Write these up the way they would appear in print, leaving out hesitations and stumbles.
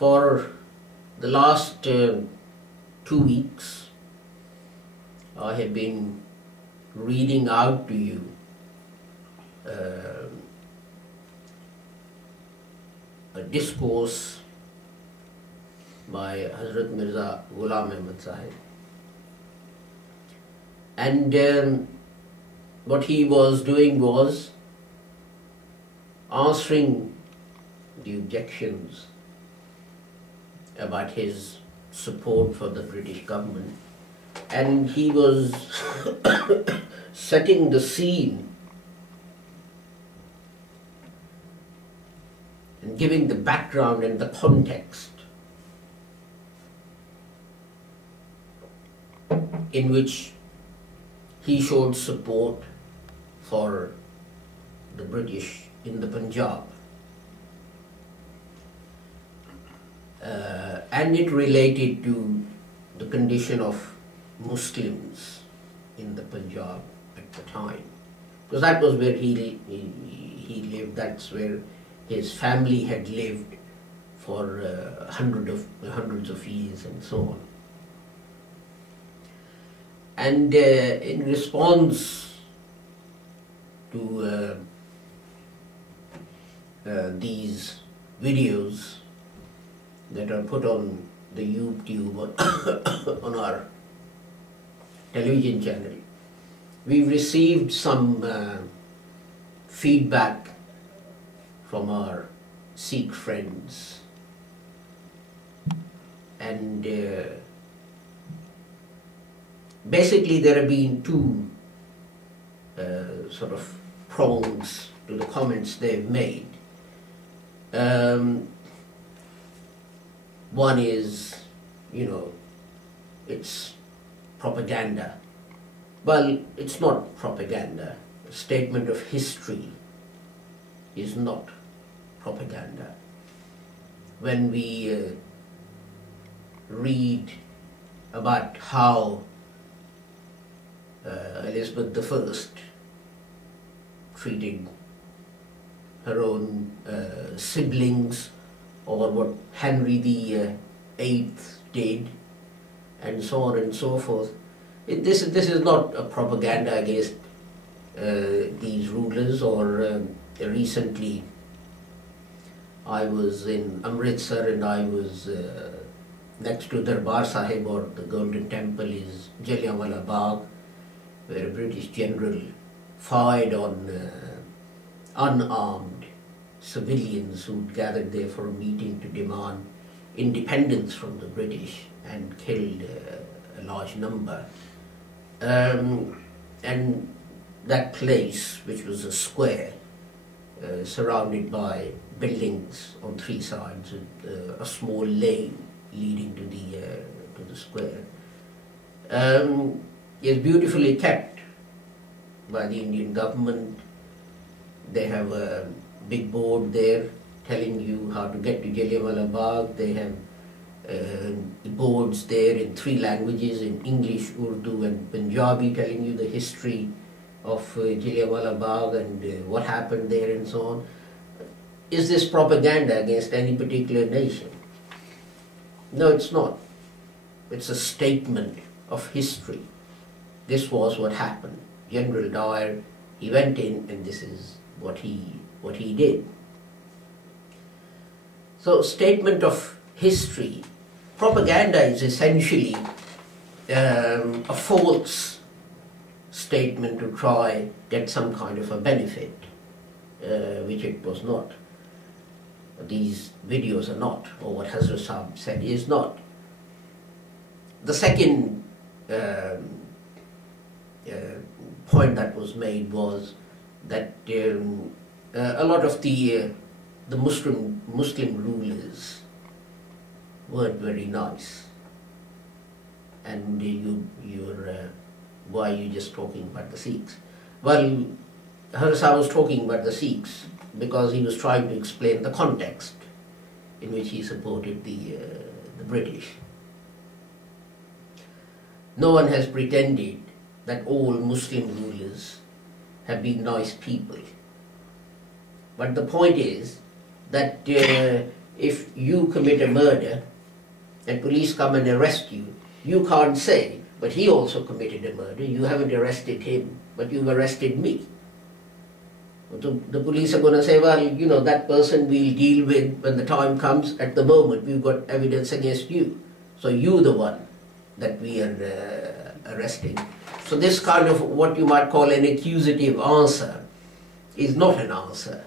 For the last 2 weeks, I have been reading out to you a discourse by Hazrat Mirza sahib. And what he was doing was answering the objections about his support for the British government, and he was setting the scene and giving the background and the context in which he showed support for the British in the Punjab. And it related to the condition of Muslims in the Punjab at the time, because that was where he lived. That's where his family had lived for hundreds of years and so on. And in response to these videos that are put on the YouTube on our television channel, we've received some feedback from our Sikh friends, and basically there have been two sort of prongs to the comments they've made. One is, it's propaganda. Well, it's not propaganda. A statement of history is not propaganda. When we read about how Elizabeth I treated her own siblings, or what Henry VIII did, and so on and so forth. This is not a propaganda against these rulers. Or recently I was in Amritsar, and I was next to Darbar Sahib, or the Golden Temple, is Jallianwala Bagh, where a British general fired on unarmed civilians who gathered there for a meeting to demand independence from the British, and killed a large number. And that place, which was a square surrounded by buildings on three sides, with a small lane leading to the square, is beautifully kept by the Indian government. They have a big board there telling you how to get to Jallianwala Bagh. They have boards there in 3 languages, in English, Urdu and Punjabi, telling you the history of Jallianwala Bagh and what happened there and so on. Is this propaganda against any particular nation? No, it's not. It's a statement of history. This was what happened. General Dyer, he went in, and this is what he did. So, statement of history. Propaganda is essentially a false statement to try get some kind of a benefit, which it was not. These videos are not, or what Hazrat Sahib said is not. The second point that was made was that a lot of the Muslim rulers weren't very nice, and why are you just talking about the Sikhs? Well, Hazrat was talking about the Sikhs because he was trying to explain the context in which he supported the British. No one has pretended that all Muslim rulers have been nice people. But the point is that if you commit a murder and police come and arrest you, you can't say, but he also committed a murder. You haven't arrested him, but you've arrested me. The police are going to say, well, you know, that person we'll deal with when the time comes. At the moment, we've got evidence against you. So you're the one that we are arresting. So this kind of what you might call an accusative answer is not an answer.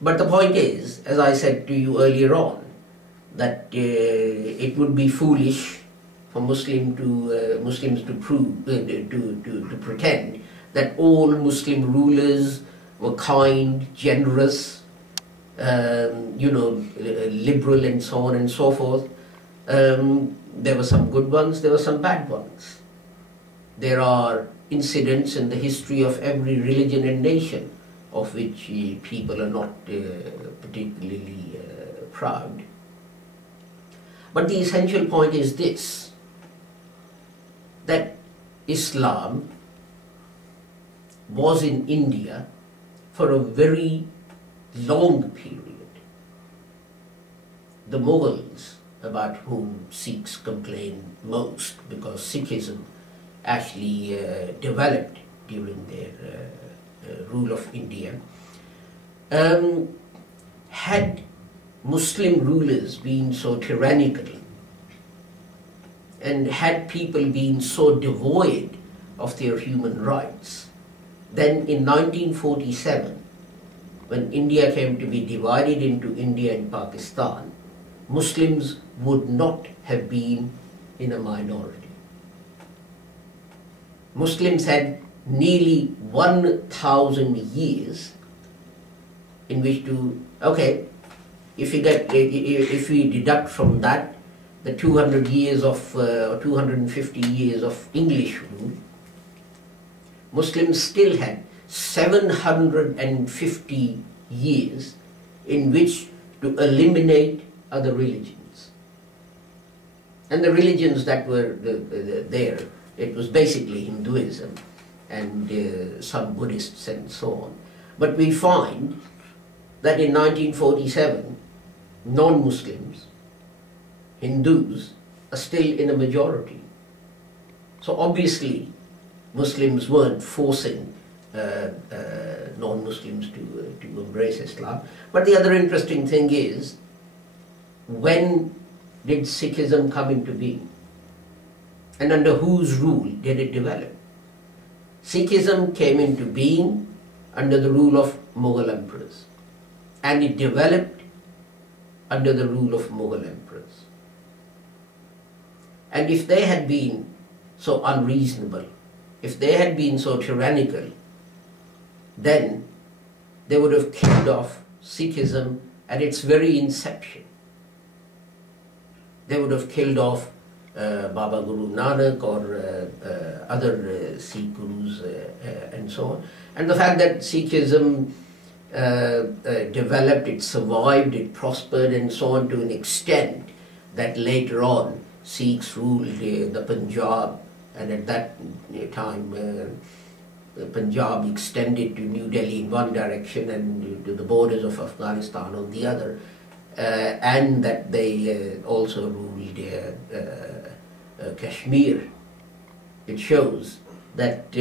But the point is, as I said to you earlier on, that it would be foolish for Muslims to pretend that all Muslim rulers were kind, generous, liberal and so on and so forth. There were some good ones, there were some bad ones. There are incidents in the history of every religion and nation of which people are not particularly proud. But the essential point is this, that Islam was in India for a very long period. The Mughals, about whom Sikhs complain most, because Sikhism actually developed during their rule of India, had Muslim rulers been so tyrannical and had people been so devoid of their human rights, then in 1947, when India came to be divided into India and Pakistan, Muslims would not have been in a minority. Muslims had nearly 1,000 years in which to, okay, if we deduct from that the 200 years of, 250 years of English rule, Muslims still had 750 years in which to eliminate other religions. And the religions that were there, it was basically Hinduism and some Buddhists and so on. But we find that in 1947, non-Muslims, Hindus, are still in a majority. So obviously, Muslims weren't forcing non-Muslims to embrace Islam. But the other interesting thing is, when did Sikhism come into being? And under whose rule did it develop? Sikhism came into being under the rule of Mughal emperors. And it developed under the rule of Mughal emperors. And if they had been so unreasonable, if they had been so tyrannical, then they would have killed off Sikhism at its very inception. They would have killed off Baba Guru Nanak or other Sikh gurus and so on. And the fact that Sikhism developed, it survived, it prospered and so on to an extent that later on Sikhs ruled the Punjab, and at that time Punjab extended to New Delhi in one direction and to the borders of Afghanistan on the other, and that they also ruled Kashmir. It shows that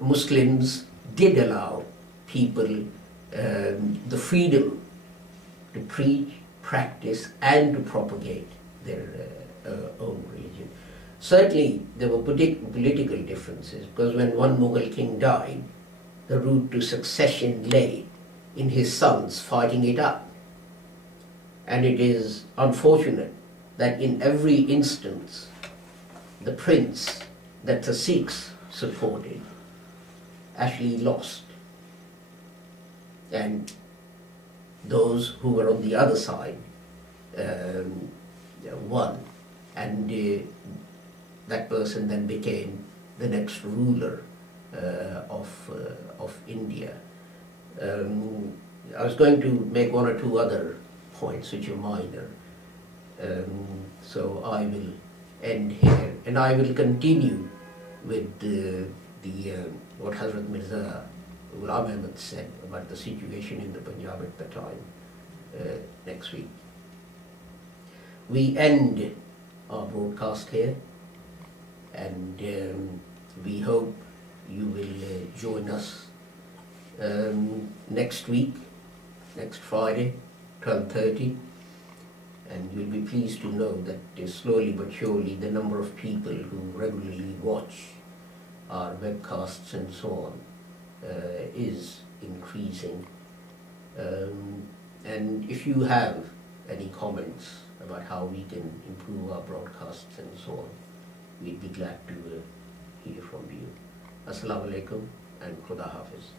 Muslims did allow people the freedom to preach, practice and to propagate their own religion. Certainly there were political differences, because when one Mughal king died, the route to succession lay in his sons fighting it up. And it is unfortunate that in every instance the prince that the Sikhs supported actually lost, and those who were on the other side won, and that person then became the next ruler of India. I was going to make one or two other points which are minor, so I will end here, and I will continue with what Hazrat Mirza Ghulam Ahmed said about the situation in the Punjab at the time next week. We end our broadcast here, and we hope you will join us next week, next Friday, 12:30, and you'll be pleased to know that slowly but surely the number of people who regularly watch our webcasts and so on is increasing. And if you have any comments about how we can improve our broadcasts and so on, we'd be glad to hear from you. Assalamu alaikum and Khuda Hafiz.